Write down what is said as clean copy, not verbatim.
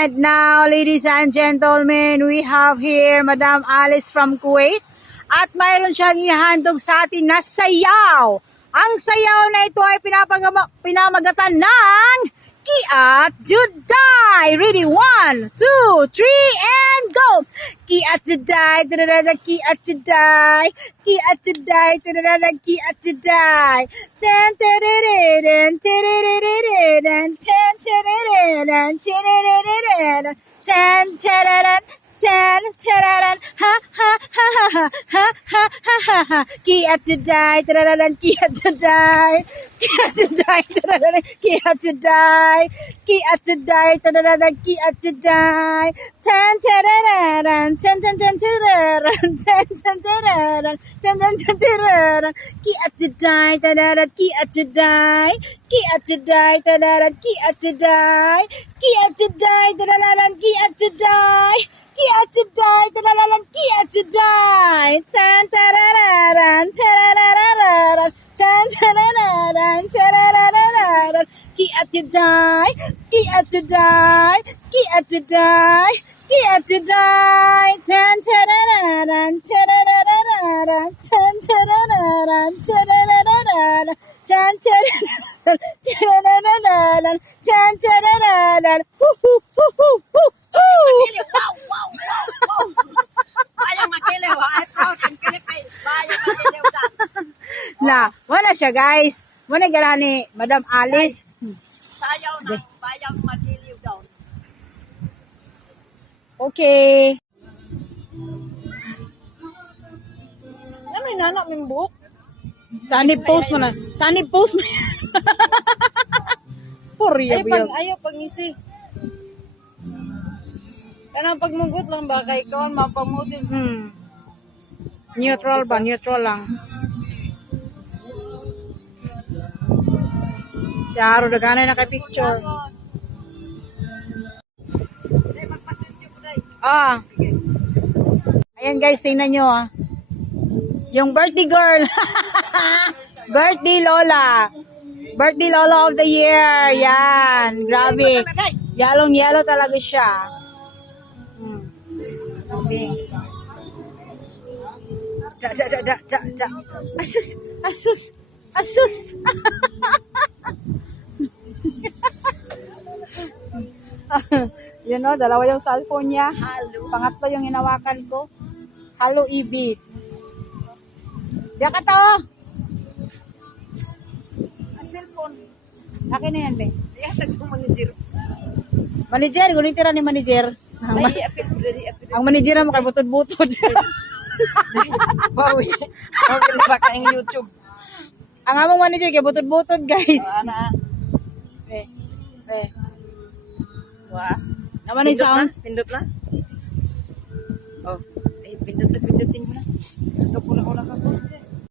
And now, ladies and gentlemen, we have here Madam Alice from Kuwait. At mayroon siyang ihandog sa atin na sayaw. Ang sayaw na ito ay pinamagatan ng Kiat Juday. Ready? 1, 2, 3, and go! Kiat Juday, Kiat Juday, Kiat Juday, Kiat Juday. Ten ten ten ten ha ha ha ha ha ha ha ha ha. Kiat Juday, Kiat Juday, Kiat Juday, Kiat Juday, Kiat Juday, Kiat Juday. Ten ten ten ten ten ten ten ten ten ten. Kiat Juday, Kiat Juday, Kiat Juday, Kiat Juday, Kiat Juday, Kiat Juday. Kiat Juday, Kiat Juday, tan tarararan, tarararan, tan tarararan, tarararan. Kiat Juday, Kiat Juday, Kiat Juday, Kiat Juday, tan tarararan, tarararan, tan tarararan, tarararan, tan tarararan, tan tarararan. Makiliw, wow, wow, wow, wow. Ayaw makiliw, I proud in Philippines. Ayaw makiliw dance. Na, wala siya guys. Wala gala ni Madam Alice. Sayaw na, bayang makiliw dance. Okay. Ano may nanak ng buhok? Saan post mo na? Saan post mo? Poryo biyog. Ayaw pag ngisi. Kanang pagmugot lang ba kay ikaw mapamutin. Neutral ba? Neutral lang. Siya, daganay na kay picture. Ah. Ayan guys, tingnan nyo ah. Yung birthday girl. Birthday Lola. Birthday Lola of the year. Yan. Grabe. Yalong yellow talaga siya. Da. Asus. You know, dalawa yung cellphone niya. Pangatlo yung hinawakan ko. Halo EB. Diyan ka to. Ang cellphone. Akin na yan, be. Ihatag ng manager. Manager, guling tira ni manager. Ay, apit. Ang manager mo kay butod-butod. Bawi na ba ka ang YouTube? Ang among manager kay butod-butod, guys. Ana. Wah. Naman yung sounds. Pindot na. Oh. Ay, pindutin mo na. Kapula ko lang ako.